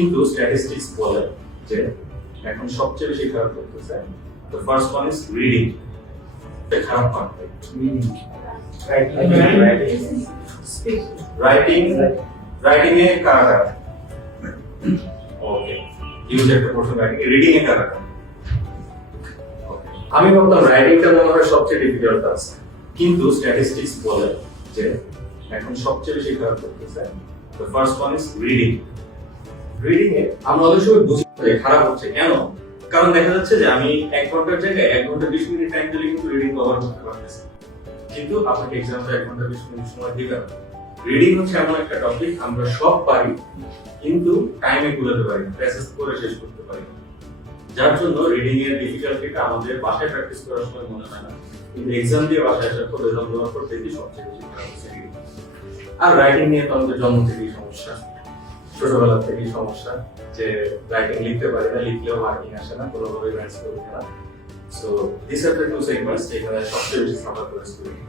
কিন্তু স্ট্যাটিস্টিক্স বলে যে এখন সবচেয়ে বেশি খারাপ করতেছে the first one is reading খারাপ পারতে রাইটিং রাইটিং এ কারা ওকে ইউজ একটা প্রশ্ন রাইটিং রিডিং এ কারা. আমি ভাবতাম রাইটিংটা মনে হয় সবচেয়ে ডিফিকাল্ট আছে। কিন্তু স্ট্যাটিস্টিক্স বলে যে এখন সবচেয়ে বেশি খারাপ করতেছে the first one is reading reading এ আমরা অনেক সময় বুঝি যে খারাপ হচ্ছে কেন। কারণ দেখা যাচ্ছে যে আমি এক ঘণ্টার জায়গায় এক ঘণ্টা বিশ মিনিট টাইম দিলে কিন্তু রিডিং কভার করতে পারতেছি কিন্তু আপনাকে এক্সামটা এক ঘণ্টা বিশ মিনিট সময় রিডিং হচ্ছে এমন একটা টপিক আমরা সব পারি, কিন্তু টাইমে কুলাতে পারি করে শেষ করতে পারি যার জন্য রিডিং এর ডিফিকাল্টিটা আমাদের বাসায় প্র্যাকটিস করার সময় মনে হয় না। কিন্তু এক্সাম দিয়ে বাসায় আসার পর রেজাল্ট দেওয়ার পর দেখি সবচেয়ে বেশি আর রাইটিং নিয়ে তো আমাদের জন্ম থেকেই সমস্যা। ছোটবেলা থেকেই সমস্যা যে রাইটিং লিখতে পারি না, লিখলেও মার্কিং আসে না কোনোভাবে ম্যাথস করতে না। So this are the two segments যেখানে সবচেয়ে বেশি সাফার করে স্টুডেন্ট